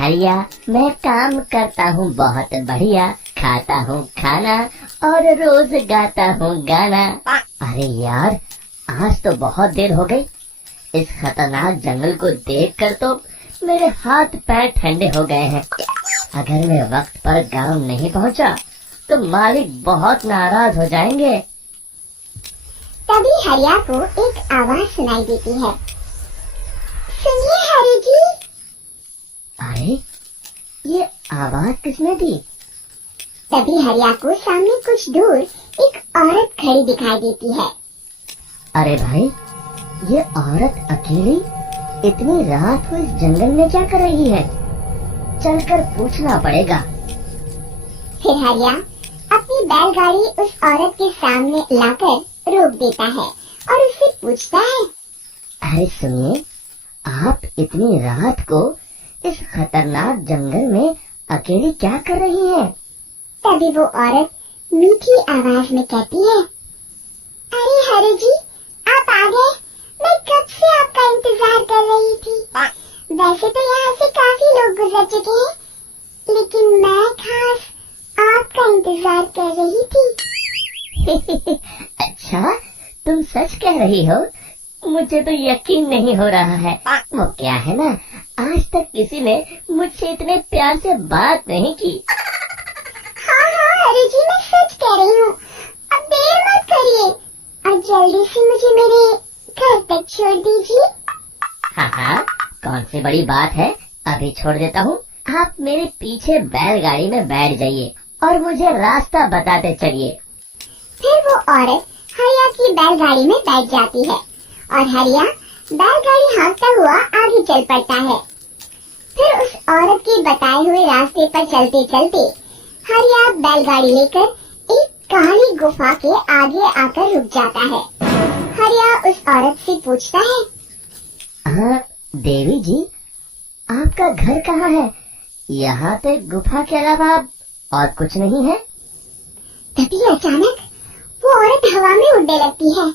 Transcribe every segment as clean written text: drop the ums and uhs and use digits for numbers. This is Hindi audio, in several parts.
हरिया, मैं काम करता हूँ बहुत बढ़िया, खाता हूँ खाना और रोज गाता हूँ गाना। अरे यार, आज तो बहुत देर हो गई। इस खतरनाक जंगल को देखकर तो मेरे हाथ पैर ठंडे हो गए हैं। अगर मैं वक्त पर गांव नहीं पहुंचा तो मालिक बहुत नाराज हो जाएंगे। तभी हरिया को एक आवाज सुनाई देती है। सुनिए हरि जी। अरे, ये आवाज किसने दी? तभी हरिया को सामने कुछ दूर एक औरत खड़ी दिखाई देती है। अरे भाई, ये औरत अकेली इतनी रात को इस जंगल में क्या कर रही है? चलकर पूछना पड़ेगा। फिर हरिया अपनी बैलगाड़ी उस औरत के सामने लाकर रोक देता है और उससे पूछता है। अरे सुनिए, आप इतनी रात को इस खतरनाक जंगल में अकेली क्या कर रही हैं? तभी वो औरत मीठी आवाज में कहती है। अरे हरि जी, आप आ गए। मैं कब से आपका इंतजार कर रही थी। वैसे तो यहाँ से काफी लोग गुजर चुके हैं, लेकिन मैं खास आपका इंतजार कर रही थी। अच्छा, तुम सच कह रही हो? मुझे तो यकीन नहीं हो रहा है। वो क्या है ना, आज तक किसी ने मुझसे इतने प्यार से बात नहीं की। हाँ हरि जी, मैं सच कह रही हूँ। अब देर मत करिए और जल्दी से मुझे मेरे घर तक छोड़ दीजिए। हाँ, कौन सी बड़ी बात है, अभी छोड़ देता हूँ। आप मेरे पीछे बैलगाड़ी में बैठ जाइए और मुझे रास्ता बताते चलिए। फिर वो औरत हरिया की बैलगाड़ी में बैठ जाती है और हरिया बैलगाड़ी हाँकता हुआ आगे चल पड़ता है। फिर उस औरत के बताए हुए रास्ते पर चलते चलते हरिया बैलगाड़ी लेकर एक काली गुफा के आगे आकर रुक जाता है। हरिया उस औरत से पूछता है। हाँ देवी जी, आपका घर कहाँ है? यहाँ तो एक गुफा के अलावा और कुछ नहीं है। तभी अचानक वो औरत हवा में उड़ने लगती है।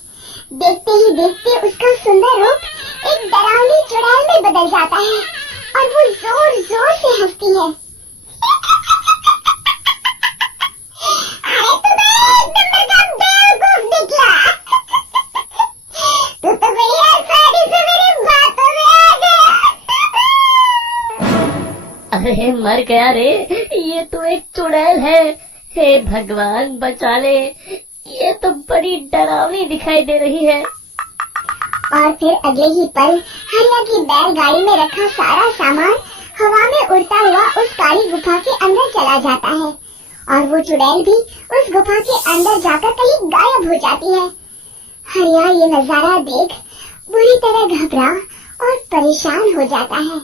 देखते ही देखते उसका सुंदर रूप एक डरावनी चुड़ैल में बदल जाता है और वो जोर जोर से हंसती है। अरे तुम्हें बेवकूफ निकला। तू तो मेरी आसानी से मेरी बातों में आ गया। अरे मर गया रे, ये तो एक चुड़ैल है। हे भगवान बचा ले, ये तो बड़ी डरावनी दिखाई दे रही है। और फिर अगले ही पल हरिया की बैलगाड़ी में रखा सारा सामान हवा में उड़ता हुआ उस काली गुफा के अंदर चला जाता है और वो चुड़ैल भी उस गुफा के अंदर जाकर कहीं गायब हो जाती है। हरिया ये नजारा देख बुरी तरह घबरा और परेशान हो जाता है।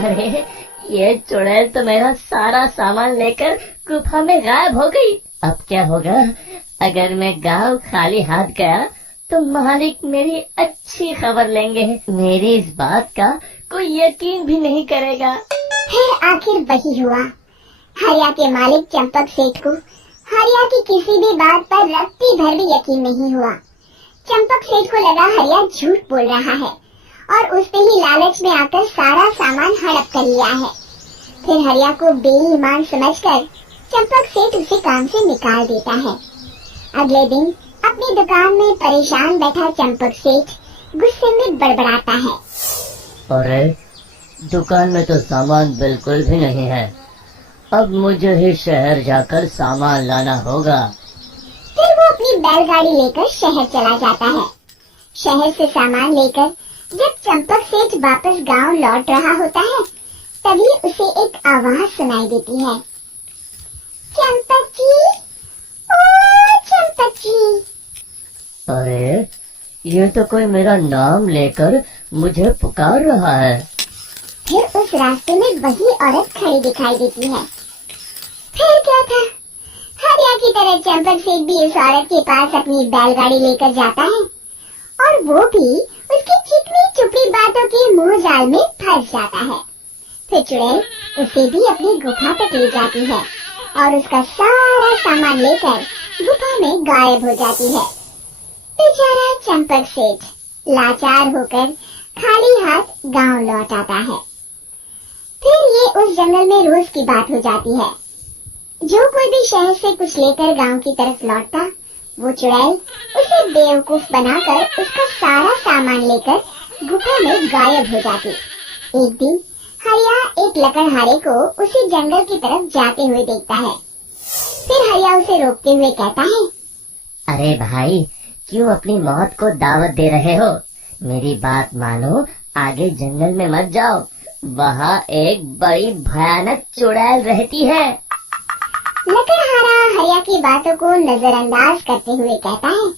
अरे, ये चुड़ैल तो मेरा सारा सामान लेकर गुफा में गायब हो गई। अब क्या होगा? अगर मैं गांव खाली हाथ गया तो मालिक मेरी अच्छी खबर लेंगे। मेरी इस बात का कोई यकीन भी नहीं करेगा। फिर आखिर वही हुआ। हरिया के मालिक चंपक सेठ को हरिया की किसी भी बात पर रत्ती भर भी यकीन नहीं हुआ। चंपक सेठ को लगा हरिया झूठ बोल रहा है और उसने ही लालच में आकर सारा सामान हड़प कर लिया है। फिर हरिया को बेईमान समझकर चंपक सेठ उसे काम से निकाल देता है। अगले दिन अपनी दुकान में परेशान बैठा चंपक सेठ गुस्से में बड़बड़ाता है। अरे, दुकान में तो सामान बिल्कुल भी नहीं है। अब मुझे ही शहर जाकर सामान लाना होगा। फिर वो अपनी बैलगाड़ी लेकर शहर चला जाता है। शहर से सामान लेकर जब चंपक सेठ वापस गांव लौट रहा होता है, तभी उसे एक आवाज सुनाई देती है। चंपक जी, ओ चंपक जी। अरे, ये तो कोई मेरा नाम लेकर मुझे पुकार रहा है। फिर उस रास्ते में वही औरत खड़ी दिखाई देती है। फिर क्या था, हरिया की तरह चंपक सेठ भी इस औरत के पास अपनी बैलगाड़ी लेकर जाता है और वो भी उसकी चिकनी चुपड़ी बातों के मुंह जाल में फंस जाता है। फिर चुड़ैल उसे भी अपनी गुफा तक ले जाती है और उसका सारा सामान लेकर गुफा में गायब हो जाती है। बेचारा चंपक सेठ लाचार होकर खाली हाथ गांव लौट आता है। फिर ये उस जंगल में रोज की बात हो जाती है। जो कोई भी शहर से कुछ लेकर गांव की तरफ लौटता, वो चुड़ैल उसे बेवकूफ बनाकर उसका सारा सामान लेकर गुफा में गायब हो जाती। एक दिन हरिया एक लकड़हारे को उसी जंगल की तरफ जाते हुए देखता है। फिर हरिया उसे रोकते हुए कहता है, अरे भाई, क्यों अपनी मौत को दावत दे रहे हो? मेरी बात मानो, आगे जंगल में मत जाओ, वहाँ एक बड़ी भयानक चुड़ैल रहती है। लकड़हारा हरिया की बातों को नजरअंदाज करते हुए कहता है,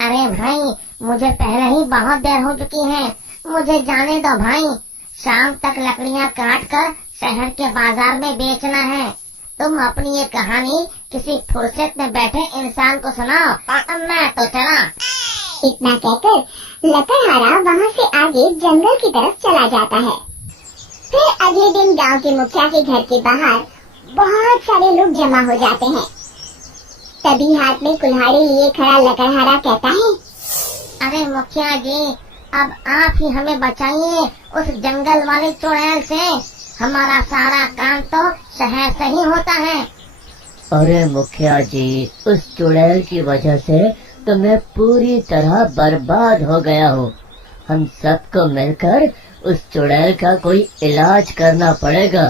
अरे भाई, मुझे पहले ही बहुत देर हो चुकी है, मुझे जाने दो भाई। शाम तक लकड़ियाँ काट कर शहर के बाजार में बेचना है। तुम अपनी ये कहानी किसी फुर्सत में बैठे इंसान को सुनाओ, अब मैं तो चला। इतना कहकर लकड़हारा वहाँ से आगे जंगल की तरफ चला जाता है। फिर अगले दिन गांव के मुखिया के घर के बाहर बहुत सारे लोग जमा हो जाते हैं। तभी हाथ में कुल्हाड़ी लिए खड़ा लकड़हारा कहता है, अरे मुखिया जी, अब आप ही हमें बचाइए उस जंगल वाली चुड़ैल से। हमारा सारा काम तो शहर से ही होता है। अरे मुखिया जी, उस चुड़ैल की वजह से तो मैं पूरी तरह बर्बाद हो गया हूँ। हम सबको मिलकर उस चुड़ैल का कोई इलाज करना पड़ेगा।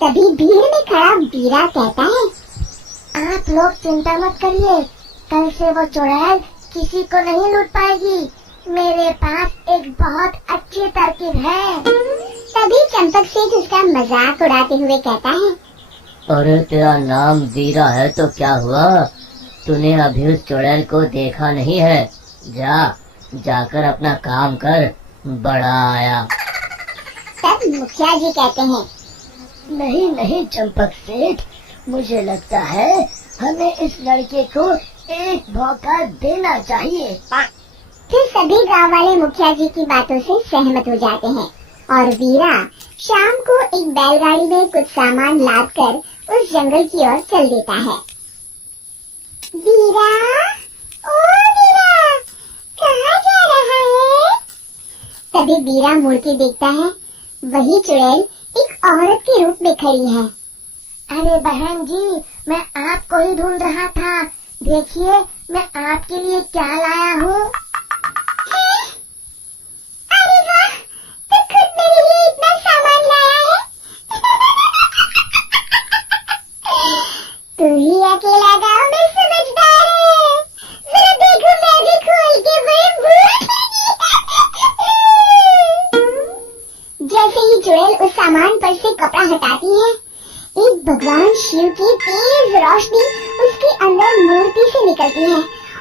तभी भीड़ में खड़ा बीरा कहता है, आप लोग चिंता मत करिए, कल से वो चुड़ैल किसी को नहीं लूट पाएगी। मेरे पास एक बहुत अच्छी तरकीब है। तभी चंपक सेठ उसका मजाक उड़ाते हुए कहता है, अरे तेरा नाम वीरा है तो क्या हुआ? तूने अभी उस चुड़ैल को देखा नहीं है? जाकर अपना काम कर, बड़ा आया। तब मुखिया जी कहते हैं, नहीं नहीं चंपक सेठ, मुझे लगता है हमें इस लड़के को एक मौका देना चाहिए। फिर सभी गांव वाले मुखिया जी की बातों से सहमत हो जाते हैं और वीरा शाम को एक बैलगाड़ी में कुछ सामान लाद कर उस जंगल की ओर चल देता है। वीरा, ओ वीरा, कहाँ जा रहा है? तभी वीरा मुड़ के देखता है, वही चुड़ैल एक औरत के रूप में खड़ी है। अरे बहन जी, मैं आपको ही ढूंढ रहा था। देखिए, मैं आपके लिए क्या लाया हूँ। अरे वाह, तो खुद मेरे लिए इतना सामान लाया है। तू ही अकेला गाँव में समझदार है। जरा देखो, मैं भी खोल के जैसे ही चुड़ैल उस सामान पर से कपड़ा हटाती है, एक भगवान शिव की तेज रोशनी उसके अंदर मूर्ति से निकलती है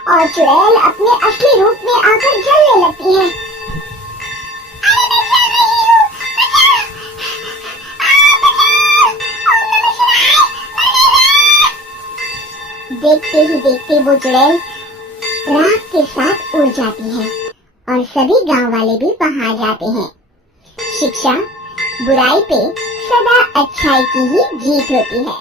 और चुड़ैल अपने असली रूप में आकर जलने लगती है। देखते ही देखते वो चुड़ैल राख के साथ उड़ जाती है और सभी गांव वाले भी वहां जाते हैं। शिक्षा बुराई पे सदा अच्छाई की ही जीत होती है।